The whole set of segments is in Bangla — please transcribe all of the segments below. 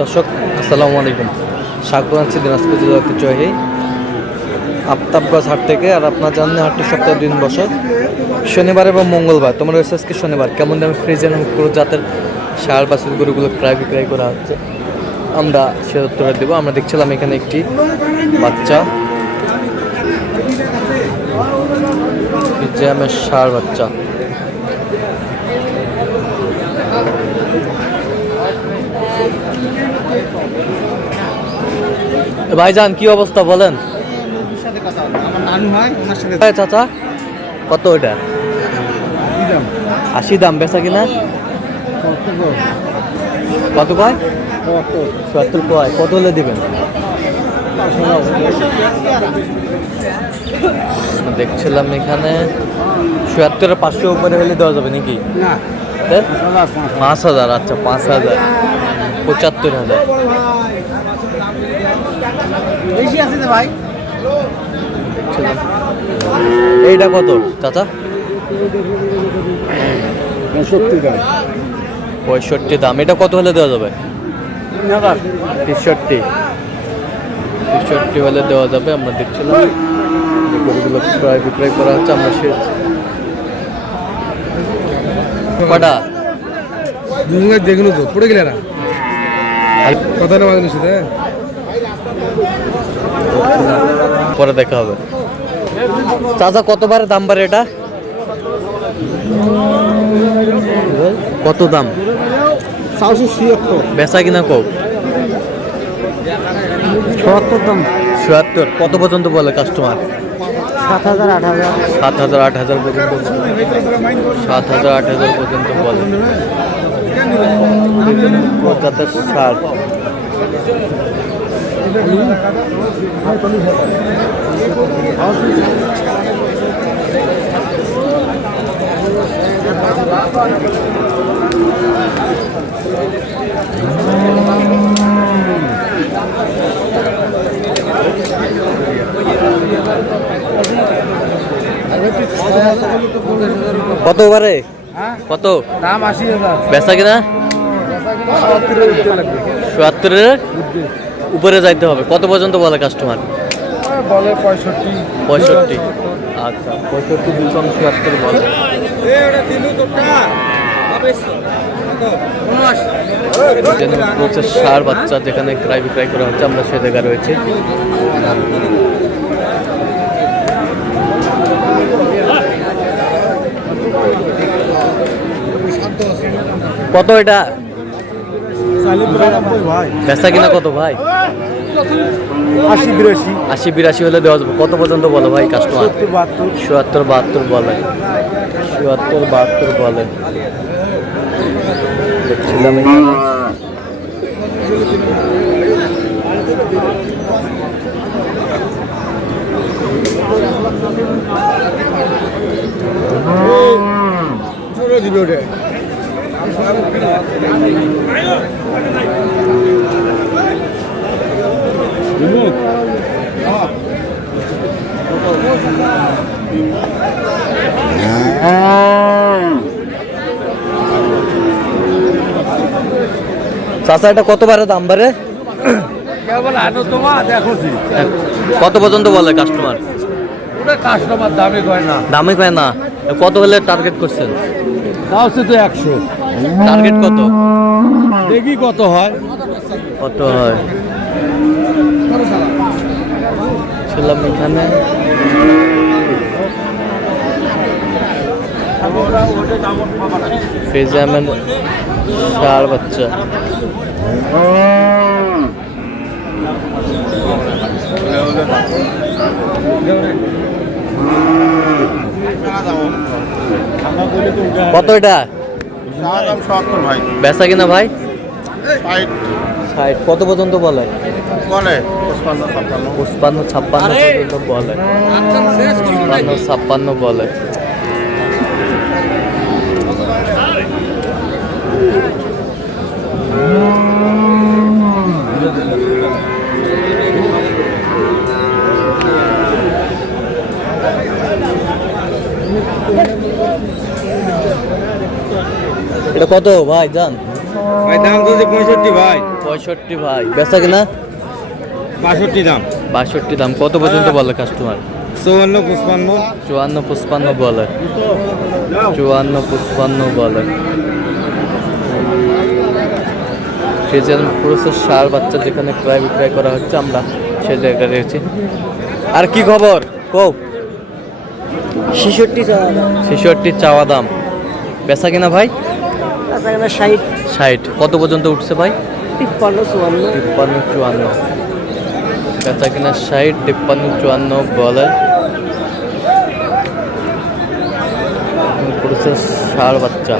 দর্শক আসসালামু আলাইকুম, স্বাগত জানাচ্ছি দিনাজপুর জেলার ঐতিহ্যবাহী আফতাবগঞ্জ হাট থেকে। আর আপনার জানেন হাটটি সপ্তাহে 2 দিন বসে, শনিবার এবং মঙ্গলবার। তোমার রয়েছে আজকে শনিবার। কেমন দামে ফ্রিজের পুরো জাতের ষাঁড় বাছুর গরুগুলো ক্রয় বিক্রয় করা হচ্ছে আমরা সে উত্তরে দেবো। আমরা দেখছিলাম এখানে একটি বাচ্চা ফ্রিজিয়ামের ষাঁড় বাচ্চা। ভাইজান কি অবস্থা বলেন? চাচা কত ওইটা? 80 দাম, বেচা কিনা কত কয়? 70 কয়। কত হলে দিবেন? দেখছিলাম এখানে ৭৭,৫০০ উপরে হলে দেওয়া যাবে নাকি? ৫,০০০। আচ্ছা ৫,০০০, ৭৫,০০০। এইটা কত চাচা? ৬৫ দাম। এটা কত হলে দেওয়া যাবে? ৬৩ হলে দেওয়া যাবে। আমরা দেখছিলাম যে গরুগুলো ক্রয় বিক্রয় করা হচ্ছে। আমরা সে কটা দেখুন তো পড়ে গেলে কথা না মানুষ পরে দেখা হবে। চাচা কতবার দাম বাড়ে? এটা কত দাম? ৭৭ বেচা কিনা কো? ৭৭ দাম। ৭৭। কত পর্যন্ত বলে কাস্টমার? ৭,০০০, ৮,০০০। ৭,০০০, ৮,০০০ পর্যন্ত। ৭,০০০, ৮,০০০ পর্যন্ত বলে। কলকাতার ষাঁড়। কত বারে? কত দাম? ৮০,০০০। বেচা কিনা ৭৭-এর উপরে যাইতে হবে। কত পর্যন্ত বলে কাস্টমার? বলে 65। 65। আচ্ছা 65 দুশো ৭৭ বলে। ষাঁড় বাচ্চা যেখানে ক্রয় বিক্রয় করা হচ্ছে আমরা সে জায়গায় রয়েছে। কত এটা? বেচা কিনা কত ভাই? ৮০-৮২ হলে দেওয়া যাবে। কত পর্যন্ত বলো ভাই কাস্টমার? ৭৭-৭২ বলে। ৭৭-৭২ বলে। দেখছিলাম চাচা এটা কতবারে দাম বাড়ে? কত পর্যন্ত বলে কাস্টমার? কাস্টমার দামে কয় না। দামে কয় না। কত হলে টার্গেট করছেন? তাও তো ১০০। টার্গেট কত? দেখি কত হয়। কত হয়? ছিলাম এখানে ফ্রিজিয়ামের ষাঁড় বাচ্চা। কত এটা? বেচা কিনা ভাই? ৬০। কত পর্যন্ত বলে? ৫৫-৫৬ পর্যন্ত বলে। ৫৫-৫৬ বলে। এটা কত ভাই জান? ভাই দাম তো 65 ভাই। 65 ভাই, বেচা কিনা 62 দাম। 62 দাম। কত পর্যন্ত বলে কাস্টমার? 54 55। 54 55 বলে। 54 55 বলে। ফ্রিজের প্রসেস সার বাচ্চা যেখানে ক্রয় বিক্রয় করা হচ্ছে, আমরা সেই জায়গায় রয়েছি। আর কি খবর কও? 66 চাওয়া দাম। বেচা কিনা ভাই? 60। কত পর্যন্ত উঠছে ভাই? 53 54। বেচা কিনা 60 53 54 বলে। প্রসেস সার বাচ্চা।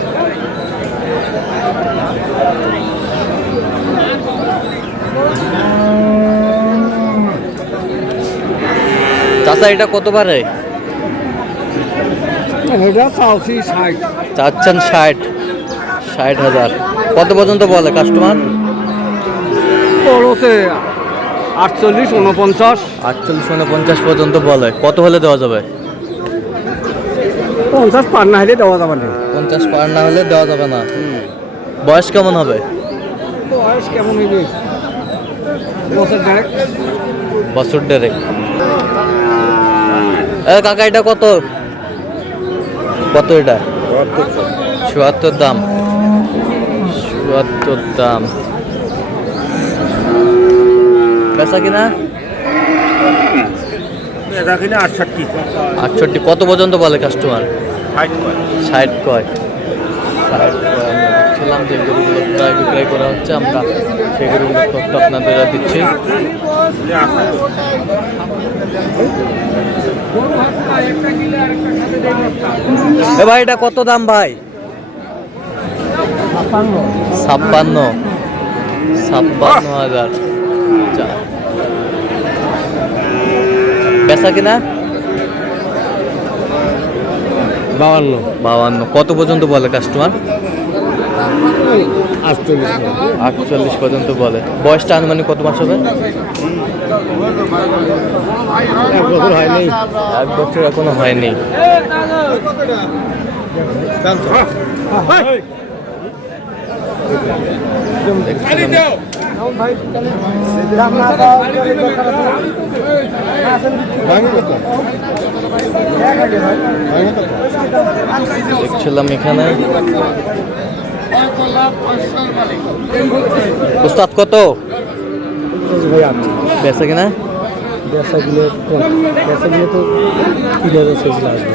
চাচা এটা কত পারে? এটা চাওছি 60। চাচ্ছেন 60,000। কত পর্যন্ত বলে কাস্টমার? বড়ছে 48 49। 48 49 পর্যন্ত বলে। কত হলে দেওয়া যাবে? 50 পার না হলে দেওয়া যাবে না। 50 পার না হলে দেওয়া যাবে না। বয়স কেমন হবে? বয়স কেমন হইবে? বছর দেড়েক। বছর দেড়েক। কাকা এটা কত? কত এটা? 74 দাম। 74 দাম। বেচা কিনা? এটা কিনা 68। 68। কত পর্যন্ত বলে কাস্টমার? 60 কয়। 60 কয়। ছিলাম যে গরুগুলো প্রায় বিক্রয় করা হচ্ছে, আমরা সেই গরুগুলোর তথ্য আপনাদের দিচ্ছি। এ ভাই এটা কত দাম ভাই? 56,000। বেচা কিনা? 52। কত পর্যন্ত বলে কাস্টমার? 48 পর্যন্ত বলে। বয়সটা আনুমানিক কত মাস হবে? 1 বছর হয়নি। 1 বছর এখনো হয়নি। দেখছিলাম এখানে। উস্তাদ কত? বেচা কিনা? তো 3000 সাইজ লাগবে।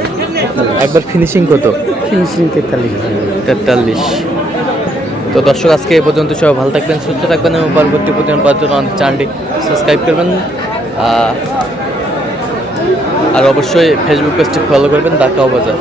একবার ফিনিশিং কত? ফিনিশিং 43। তো দর্শক আজকে এই পর্যন্ত, সবাই ভালো থাকবেন, সুস্থ থাকবেন এবং পরবর্তী প্রতিদিন পাওয়ার জন্য আমাদের চ্যানেলটি সাবস্ক্রাইব করবেন। আর অবশ্যই ফেসবুক পেজটি ফলো করবেন, ঢাকা বাজার।